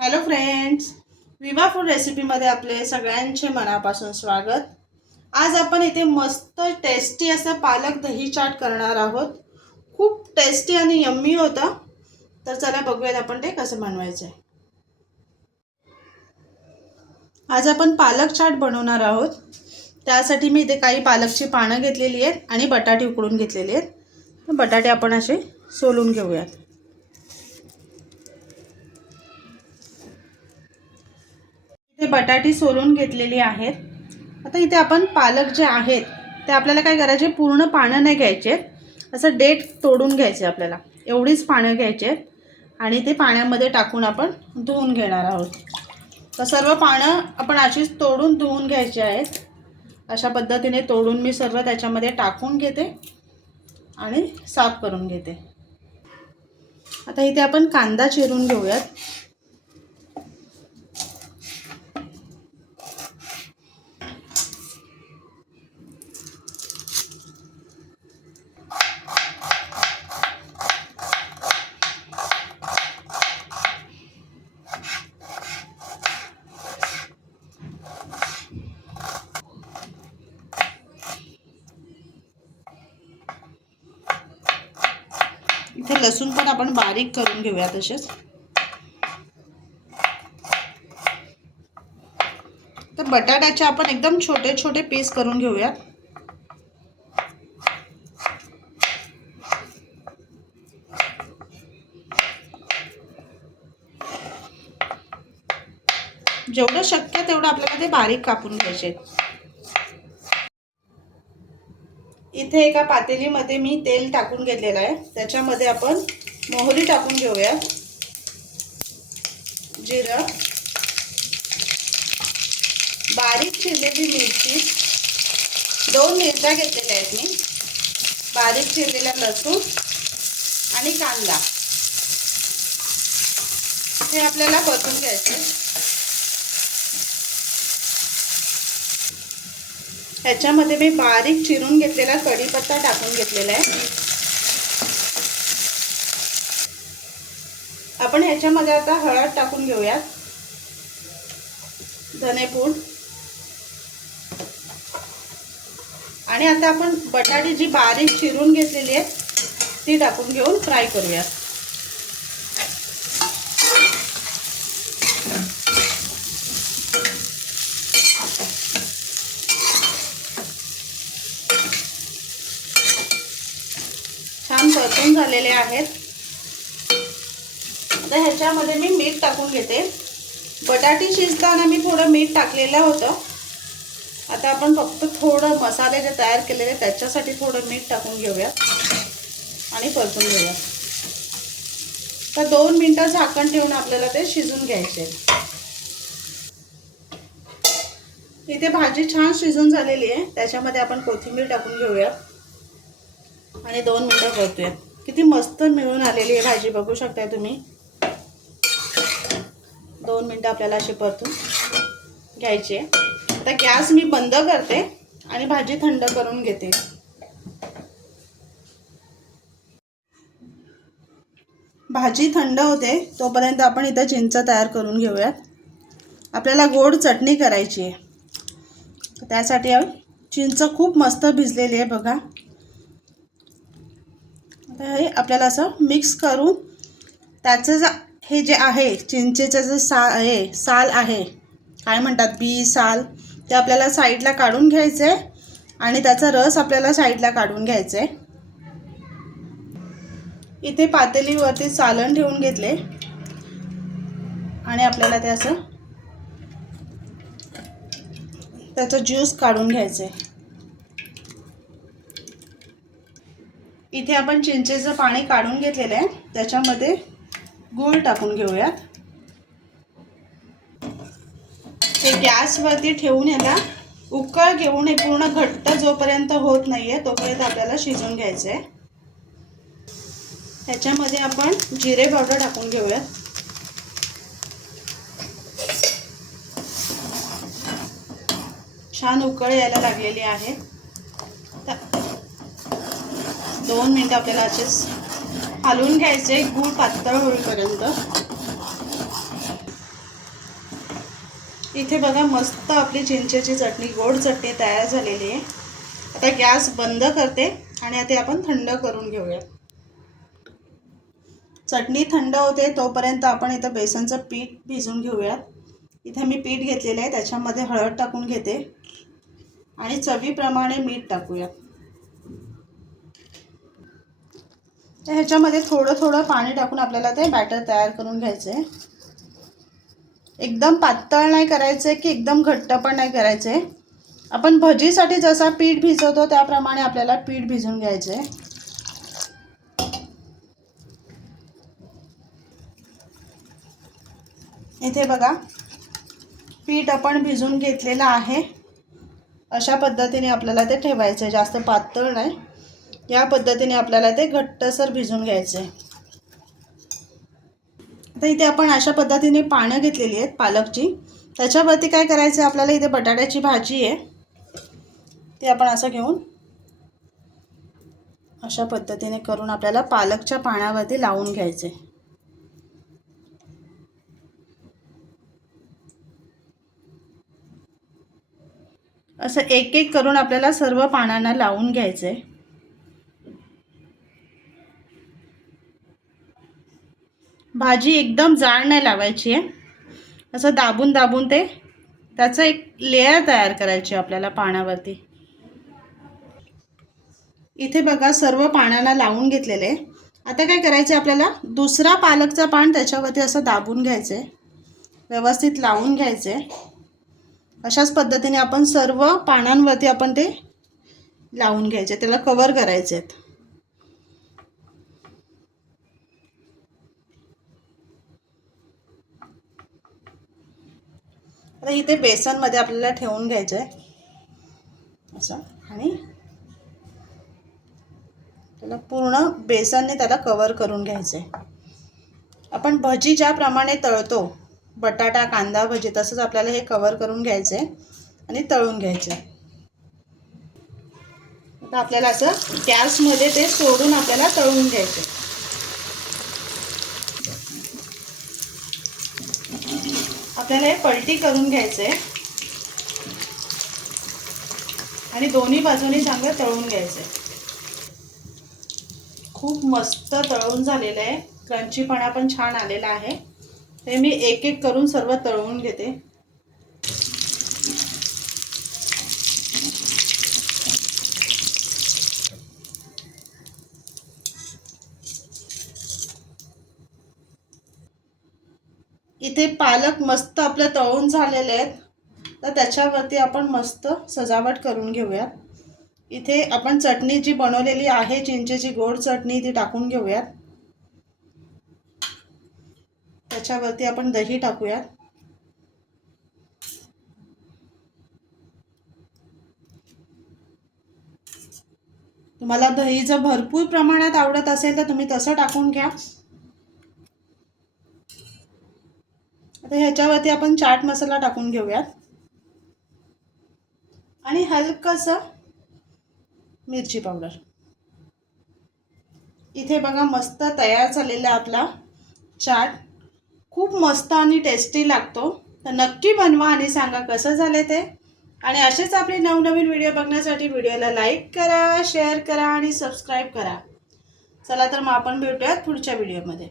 Hello friends Viva food रेसिपीमध्ये आपले सगळ्यांचे मनापासून स्वागत. आज आपण इथे मस्त टेस्टी असं पालक दही चाट करणार आहोत. खूप टेस्टी आणि यम्मी होतं. तर चला बघूयात आपण ते कसं बनवायचं आहे. आज आपण पालक चाट बनवणार आहोत. त्यासाठी मी इथे काही पालकची पानं घेतलेली आहेत आणि बटाटे उकडून घेतलेले आहेत. बटाटे आपण असे सोलून घेऊयात. बटाटी सोलून घेतलेली आहेत. आता इथे आपण पालक जे आहेत ते आपल्याला काय करायचे? पूर्ण पानं नाही घ्यायचे. असं डेट तोडून घ्यायचे आपल्याला. एवढीच पानं घ्यायचे. आहेत आणि ते पाण्यामध्ये टाकून आपण धुवून घेणार आहोत. तर सर्व पानं आपण अशीच तोडून धुवून घ्यायची आहेत. अशा पद्धतीने तोडून मी सर्व त्याच्यामध्ये टाकून घेते आणि साफ करून घेते. आता इथे आपण कांदा चिरून घेऊयात. इथे लसूण पण आपण बारीक करून घेऊया तसेच. तर बटाट्याचे आपण एकदम छोटे छोटे पीस करून घेऊया जेवढं शक्य तेवढं आपल्याला ते बारीक कापून घ्यायचे इथे एका पातेलीमध्ये मी तेल टाकून घेतलेलं आहे. त्याच्यामध्ये आपण मोहरी टाकून घेऊया. जिरं. बारीक चिरलेली मिरची. दोन मिरच्या घेतलेल्या आहेत मी. बारीक चिरलेला लसूण आणि कांदा. हे आपल्याला परतून घ्यायचे ह्याच्यामध्ये मी बारीक चिरून घेतलेला कढीपत्ता टाकून घेतलेला आहे. आपण ह्याच्यामध्ये आता हळद टाकून घेऊयात. धनेपूड आणि आता आपण बटाटी जी बारीक चिरून घेतलेली आहे ती टाकून घेऊन फ्राय करूयात छान परतून झालेले आहेत. आता ह्याच्यामध्ये मी मीठ टाकून घेते. बटाटे शिजताना मी थोडं मीठ टाकलेलं होतं. आता आपण फक्त थोडं मसाले जे तयार केलेले त्याच्यासाठी थोडं मीठ टाकून घेऊया आणि परतून घेऊया तर दोन मिनटं झाकण ठेवून आपल्याला ते शिजून घ्यायचे. इथे भाजी छान शिजून झालेली आहे. त्याच्यामध्ये आपण कोथिंबीर टाकून घेऊया आणि दोन मिनटं परतूयात. किती मस्त मिळून आलेली आहे भाजी. बघू शकताय तुम्ही. दोन मिनटं आपल्याला अशी परतून घ्यायची आहे. आता गॅस मी बंद करते आणि भाजी थंड करून घेते. भाजी थंड होते तोपर्यंत आपण इथं चिंच तयार करून घेऊयात. आपल्याला गोड चटणी करायची आहे. त्यासाठी चिंच खूप मस्त भिजलेली आहे बघा. आता हे आपल्याला असं मिक्स करून त्याचं जा हे जे आहे चिंचेचं जे सा आहे साल आहे काय म्हणतात बी साल ते आपल्याला साईडला काढून घ्यायचं आहे आणि त्याचा रस आपल्याला साईडला काढून घ्यायचं. आहे इथे पातेलीवरती सालन ठेवून घेतले. आणि आपल्याला ते असं त्याचा ज्यूस काढून घ्यायचं. आहे इथे आपण चिंचेचं पाणी काढून घेतलेलं आहे. त्याच्यामध्ये गूळ टाकून घेऊयात. हे गॅसवरती ठेवून याला उकळ घेऊन हे पूर्ण घट्ट जोपर्यंत होत नाही आहे तोपर्यंत आपल्याला शिजून घ्यायचं आहे त्याच्यामध्ये आपण जिरे पावडर टाकून घेऊयात. छान उकळ यायला लागलेली आहे. दोन मिनटं आपल्याला असेच हलवून घ्यायचे गूळ पातळ होईपर्यंत. इथे बघा मस्त आपली चिंचेची चटणी गोड चटणी तयार झालेली आहे. आता गॅस बंद करते आणि आता आपण थंड करून घेऊया चटणी थंड होते तोपर्यंत आपण इथं बेसनचं पीठ भिजून घेऊयात. इथे मी पीठ घेतलेलं आहे त्याच्यामध्ये हळद टाकून घेते. आणि चवीप्रमाणे मीठ टाकूयात. तर ह्याच्यामध्ये थोडं थोडं पाणी टाकून आपल्याला ते बॅटर तयार करून घ्यायचं आहे एकदम पातळ नाही करायचं आहे की एकदम घट्ट पण नाही करायचं. आहे आपण भजीसाठी जसा पीठ भिजवतो त्याप्रमाणे आपल्याला पीठ भिजून घ्यायचं आहे इथे बघा पीठ आपण भिजून घेतलेलं आहे. अशा पद्धतीने आपल्याला ते ठेवायचं आहे जास्त पातळ नाही. या पद्धतीने आपल्याला ते घट्टसर भिजून घ्यायचे. आता इथे आपण अशा पद्धतीने पानं घेतलेली आहेत पालकची. त्याच्यावरती काय करायचं? आहे आपल्याला इथे बटाट्याची भाजी आहे. ती आपण असं घेऊन अशा पद्धतीने करून आपल्याला पालकच्या पाण्यावरती लावून घ्यायचे. असं एक एक करून आपल्याला सर्व पानांना लावून घ्यायचं. आहे भाजी एकदम जाड नाही लावायची आहे. असं दाबून दाबून ते त्याचं एक लेअर तयार करायची आहे आपल्याला पाण्यावरती इथे बघा सर्व पाण्याला लावून घेतलेले आहे. आता काय करायचं आहे आपल्याला? दुसरा पालकचा पान त्याच्यावरती असं दाबून घ्यायचं आहे. व्यवस्थित लावून घ्यायचं अशाच पद्धतीने आपण सर्व पानांवरती आपण ते लावून घ्यायचे त्याला कवर करायचे आहेत. आता इथे बेसनमध्ये आपल्याला ठेवून घ्यायचं आहे असं. आणि त्याला पूर्ण बेसनने त्याला कवर करून घ्यायचं आहे आपण भजी ज्याप्रमाणे तळतो बटाटा कांदा भजी तसंच आपल्याला हे कवर करून घ्यायचं आहे आणि तळून घ्यायचं आहे आता आपल्याला असं गॅसमध्ये ते सोडून आपल्याला तळून घ्यायचे आपल्याला हे पलटी करून घ्यायचं आहे आणि दोन्ही बाजूनी चांगलं तळून घ्यायचं आहे खूप मस्त तळून झालेलं आहे. क्रंचीपणा पण छान आलेला आहे. ते मी एक एक करून सर्व तळवून घेते. इथे पालक मस्त आपले तळून झालेले आहेत. तर त्याच्यावरती आपण मस्त सजावट करून घेऊयात. इथे आपण चटणी जी बनवलेली आहे चिंचेची गोड चटणी ती टाकून घेऊयात. त्याच्यावरती आपण दही टाकूयात. तुम्हाला दही जर भरपूर प्रमाणात आवडत असेल तर तुम्ही तसं टाकून घ्या. आता ह्याच्यावरती आपण चाट मसाला टाकून घेऊयात. आणि हलकंसं मिरची पावडर. इथे बघा मस्त तयार झालेला आपला चाट. खूप मस्त आणि टेस्टी लागतो. तर नक्की बनवा आणि सांगा कसं झालं ते. आणि असेच आपले नवनवीन व्हिडिओ बघण्यासाठी व्हिडिओला लाईक करा शेअर करा आणि सबस्क्राईब करा. चला तर मग आपण भेटूयात पुढच्या व्हिडिओमध्ये